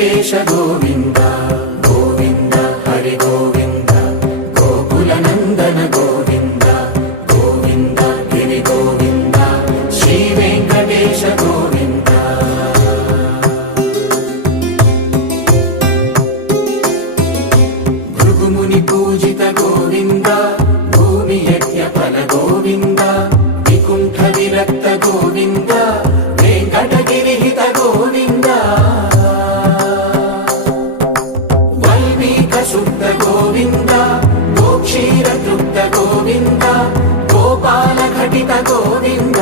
వెంకటేశ గోవింద గోవింద హరి గోవింద గోకుల నందన గోవింద గోవింద గిరి గోవింద శ్రీ వెంకటేశ గోవింద భృగుముని పూజిత గోవింద భూమి యజ్ఞ ఫల గోవింద వికుంఠ విరక్త గోవింద వెంకటగిరిహిత గోవింద వల్మీక శుద్ధ గోవింద గోక్షీర తృప్త గోవింద గోపాల ఘటిత గోవింద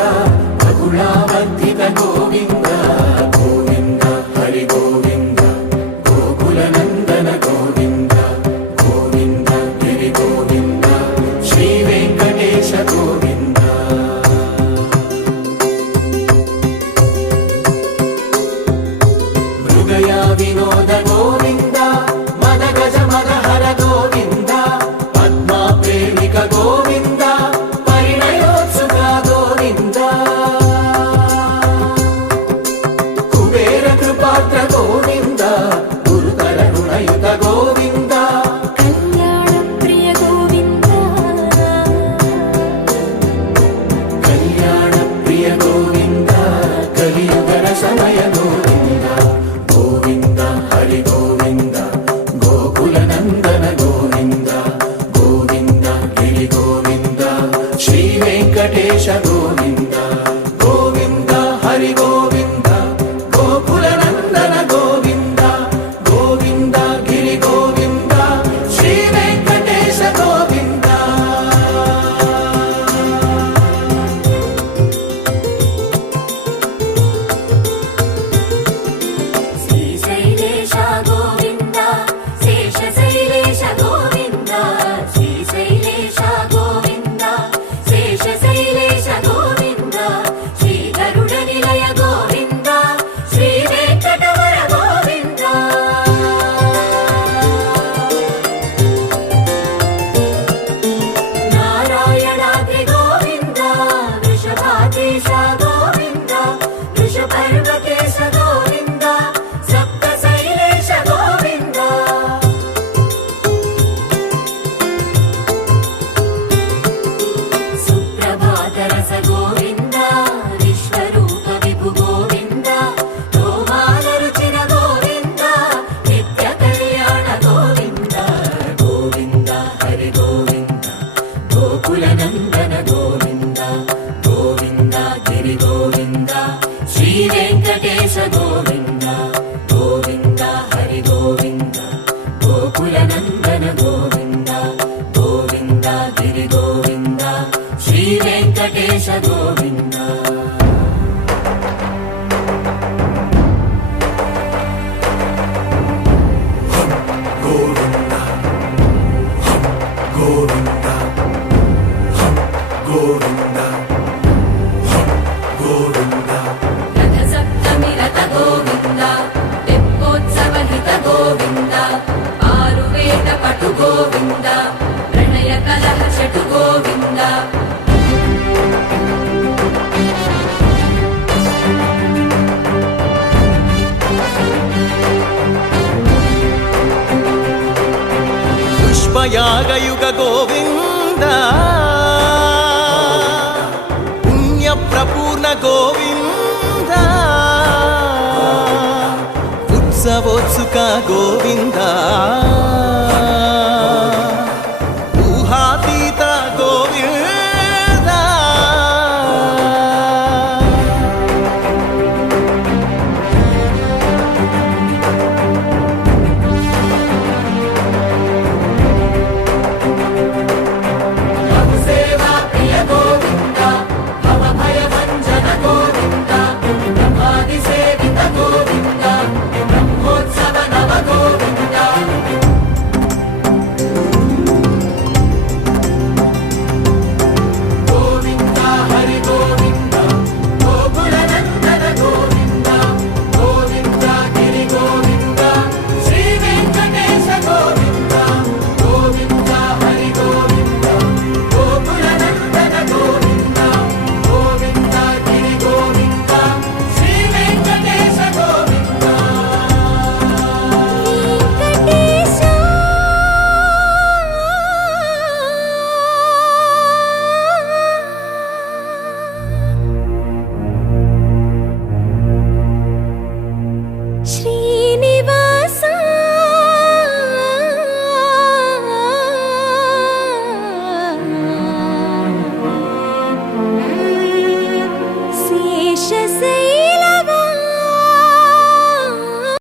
బహుళావర్ధిత గోవింద గోవింద హరి గోవింద గోకుల నందన గోవింద గోవింద గిరి గోవింద శ్రీ వెంకటేశ గోవింద వినోద గోవింద మద గజ మద హర గోవింద పద్మా ప్రేమిక గోవింద పరిణయోత్సుక గోవింద కుబేర కృపాత్ర గోవింద గురుతర రుణయుత గోవింద కళ్యాణ ప్రియ గోవింద కళ్యాణ ప్రియ గోవింద కలియుగ రసమయ గోవింద గోవింద హరి గోవింద గోకుల నందన గోవింద గోవింద గిరి గోవింద శ్రీ వెంకటేశ గోవింద గోవింద హరి గోవింద గోకుల నందన గోవింద గోవింద గిరి గోవింద శ్రీ వెంకటేశ గోవింద శ్రీశైలేశ గోవింద శేషశైలేశ గోవింద శ్రీశైలేశ గోవింద శేషశైలేశ గోవింద శ్రీ గరుడ నిలయ గోవింద శ్రీ వెంకటవర గోవింద నారాయణాద్రి గోవింద వృషభాదేశ గోవింద వృషపర్వకేశ గోవింద సప్తశైలేశ గోవింద సుప్రభాతరస గోవింద విశ్వరూప విభు గోవింద గోమాల రుచిర గోవింద నిత్య కళ్యాణ గోవింద గోవింద హరి గోవింద గోకుల నందన గోవింద గోవింద గిరి గోవింద శ్రీ వెంకటేశ గోవింద గోవింద హరి గోవింద గోకుల నందన గోవింద గోవింద గిరి గోవింద శ్రీ వెంకటేశ గోవింద గోవింద గోవింద గోవింద గోవింద రథ సప్తమి రథ గోవింద తెప్పోత్సవ హిత గోవింద ఆరువేద పటు గోవింద ప్రణయ కలహ చటు గోవింద పుష్పయాగయుగ గోవింద పుణ్య ప్రపూర్ణ గోవింద ఉత్సవోత్సుక గోవింద